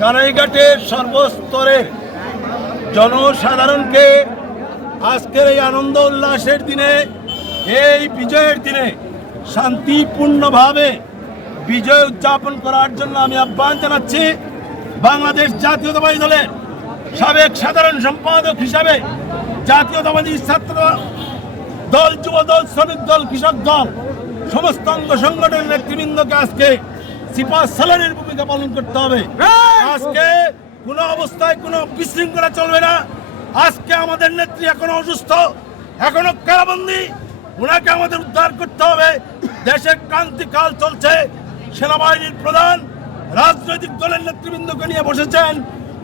কানাইঘাটের সর্বস্তরের জনসাধারণকে আজকের এই আনন্দ উল্লাসের দিনে, এই বিজয়ের দিনে শান্তিপূর্ণভাবে বিজয় উদযাপন করার জন্য আমি আহ্বান জানাচ্ছি বাংলাদেশ জাতীয়তাবাদী দলের সাবেক সাধারণ সম্পাদক হিসাবে জাতীয়তাবাদী ছাত্র দল, যুব দল, শ্রমিক দল, কৃষক দল, সমস্ত অঙ্গ সংগঠনের নেতৃবৃন্দকে আজকে সিপা সালানের ভূমিকা পালন করতে হবে। আজকে কোনো অবস্থায় কোনো বিশৃঙ্খলা চলবে না। আজকে আমাদের নেত্রী এখনও অসুস্থ এখনও কারাবন্দি। ওনাকে আমাদের উদ্ধার করতে হবে। দেশের ক্রান্তিকাল চলছে। সেনাবাহিনীর প্রধান রাজনৈতিক দলের নেতৃবৃন্দকে নিয়ে বসেছেন।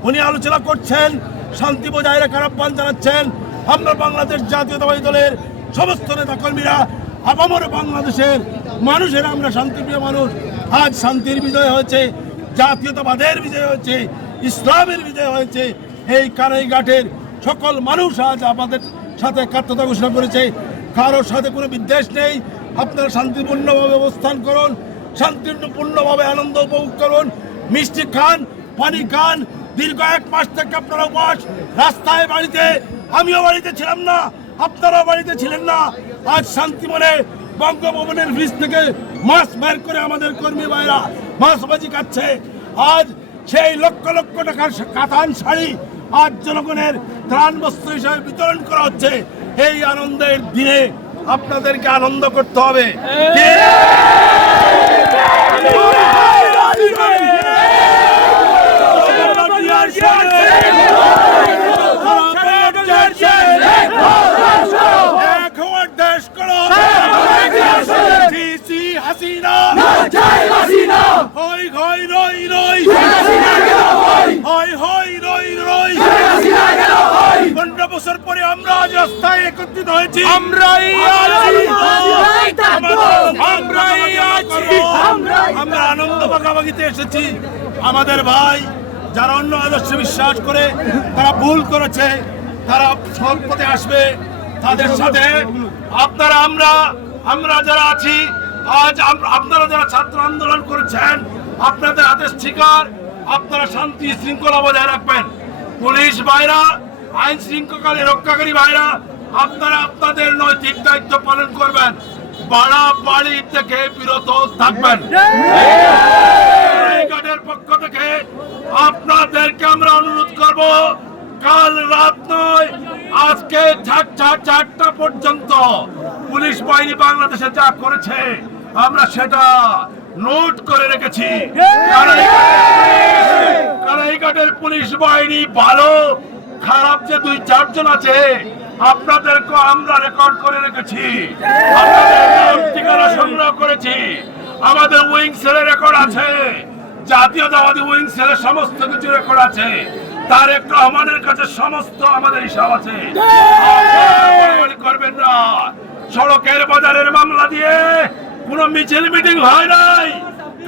উনি আলোচনা করছেন শান্তি বজায় রাখার আহ্বান জানাচ্ছেন। আমরা বাংলাদেশ জাতীয়তাবাদী দলের সমস্ত নেতাকর্মীরা আপামর বাংলাদেশের মানুষের আমরা শান্তিপ্রিয় মানুষ। আজ শান্তির বিজয় হয়েছে, জাতীয়তাবাদের বিজয় হয়েছে, ইসলামের বিজয় হয়েছে। এই কানাইঘাটের সকল মানুষ আজ আমাদের সাথে একাত্মতা ঘোষণা করেছে। কারোর সাথে কোনো বিদ্বেষ নেই। আপনারা শান্তিপূর্ণভাবে অবস্থান করুন, শান্তিপূর্ণভাবে আনন্দ উপভোগ করুন। মিষ্টি খান, পানি খান, দীর্ঘ এক মাস থেকে আপনারা উপবাস, রাস্তায় বাড়িতে, আমিও বাড়িতে ছিলাম না, আপনারাও বাড়িতে ছিলেন না। আজ শান্তি মনে বঙ্গভবনের ব্রিজ থেকে মাছ বের করে আমাদের কর্মী ভাইরা মাছ বাজি খাচ্ছে আজ সেই লক্ষ লক্ষ টাকার কাতান শাড়ি আজ জনগণের ত্রাণ বস্ত্র হিসাবে বিতরণ করা হচ্ছে। এই আনন্দের দিনে আপনাদেরকে আনন্দ করতে হবে এক হওয়ার দেশ করো সিসি হাসিনা হই হই রই রই হই হই রই রই পনেরো বছর পরে আমরা আজ রাস্তায় একত্রিত হয়েছি। আমরাই আমরাই আমরা আনন্দ ভাগাভাগিতে এসেছি। আমাদের ভাই যারা অন্য আদর্শে বিশ্বাস করে তারা ভুল করেছে তারা সৎ পথে আসবে। তাদের সাথে আপনারা আমরা আমরা যারা আছি আজ আপনারা যারা ছাত্র আন্দোলন করেছেন, আপনাদের হাতে স্টিকার আপনারা শান্তি শৃঙ্খলা বজায় রাখবেন। পুলিশ ভাইরা, আইন শৃঙ্খলা রক্ষাকারী ভাইরা, আপনারা আপনাদের নৈতিক দায়িত্ব পালন করবেন। বাড়া বাড়ি থেকে বিরত থাকবেন। পক্ষ থেকে আপনাদেরকে আমরা অনুরোধ করব, কাল রাত নয়, আজকে চারটা চারটা পর্যন্ত পুলিশ বাহিনী বাংলাদেশে যা করেছে আমরা সেটা নোট করে রেখেছি। কারাইঘাটের পুলিশ বাহিনী ভালো, খারাপ যে দুই চারজন আছে, আপনাদেরকে আমরা রেকর্ড করে রেখেছি। সংগ্রহ করেছি। আমাদের উইং সেলের রেকর্ড আছে। জাতীয়তাবাদী উইং সেলের সমস্ত কিছু রেকর্ড আছে। তারেক রহমানের কাছে সমস্ত আমাদের হিসাব আছে। করবেন না। সড়কের বাজারের মামলা দিয়ে কোনো মিছিল মিটিং হয় নাই।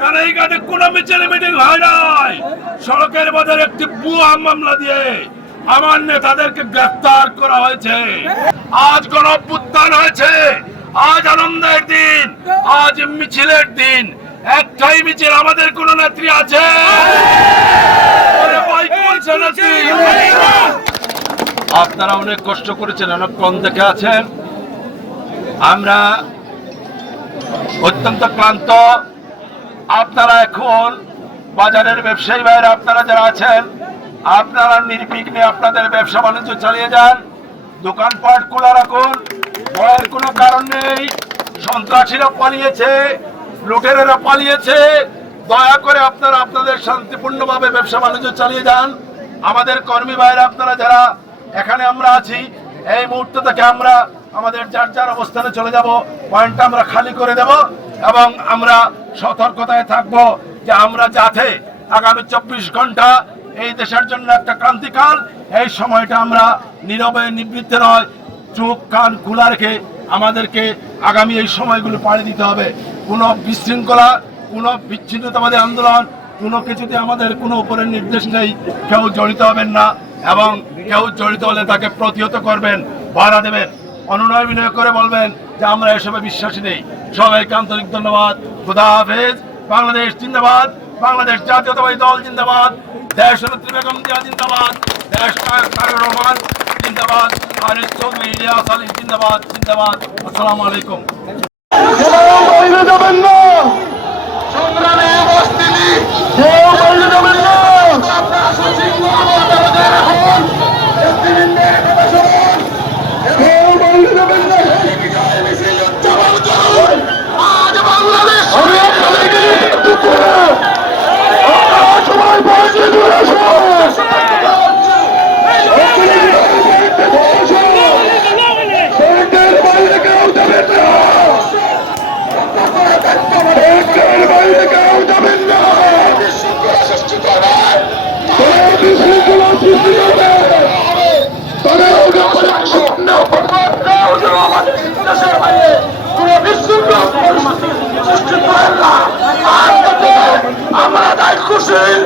কানাইঘাটে কোনো মিছিল মিটিং হয় নাই। সড়কের বাজারে একটি বুয়া মামলা দিয়ে আমার নেতাদেরকে গ্রেফতার করা হয়েছে। আজ গণ হয়েছে। আজ আনন্দের দিন। আজ মিছিলের দিন। একটাই মিছিল আমাদের কোন নেত্রী আছে। আপনারা অনেক কষ্ট করেছেন, অনেকক্ষণ দেখে আছেন। আমরা অত্যন্ত ক্লান্ত। আপনারা এখন বাজারের ব্যবসায়ী ভাইরা, আপনারা যারা আছেন, আপনারা নির্বিঘ্নে আপনাদের ব্যবসা বাণিজ্য চালিয়ে যান। দোকানপাট খোলা রাখুন। ভয়ের কোনো কারণ নেই। সন্ত্রাসীরা পালিয়েছে, লুটেরেরা পালিয়েছে। দয়া করে আপনারা আপনাদের শান্তিপূর্ণভাবে ব্যবসা বাণিজ্য চালিয়ে যান। আমাদের কর্মী ভাইরা, আপনারা যারা এখানে আমরা আছি, এই মুহূর্ত থেকে আমরা আমাদের যার যার অবস্থানে চলে যাব, পয়েন্টটা আমরা খালি করে দেব এবং আমরা সতর্কতায় থাকব যে আমরা যাতে আগামী চব্বিশ ঘণ্টা এই দেশের জন্য একটা ক্রান্তিকাল, এই সময়টা আমরা নীরবে নিবৃত্তে নয়, চোখ কান খোলা রেখে আমাদেরকে আগামী এই সময়গুলো পাড়ি দিতে হবে। কোনো বিশৃঙ্খলা, কোনো বিচ্ছিন্নতাবাদী আন্দোলন, কোনো কিছুতে আমাদের কোনো উপরের নির্দেশ নেই। কেউ জড়িত হবেন না এবং কেউ জড়িত হলে তাকে প্রতিহত করবেন, বাধা দেবেন। অনুনয় বিনয় করে বলবেন যে আমরা এসবে বিশ্বাসী নেই। সবাইকে আন্তরিক ধন্যবাদ। খুদা হাফেজ। বাংলাদেশ জিন্দাবাদ। বাংলাদেশ জাতীয়তাবাদী দল জিন্দাবাদ। দেশ বেগম জিয়া জিন্দাবাদ। দেশ রহমান জিন্দাবাদ। আর চৌধুরী, ইলিয়াস আলী জিন্দাবাদ। জিন্দাবাদ। আসসালামু আলাইকুম। said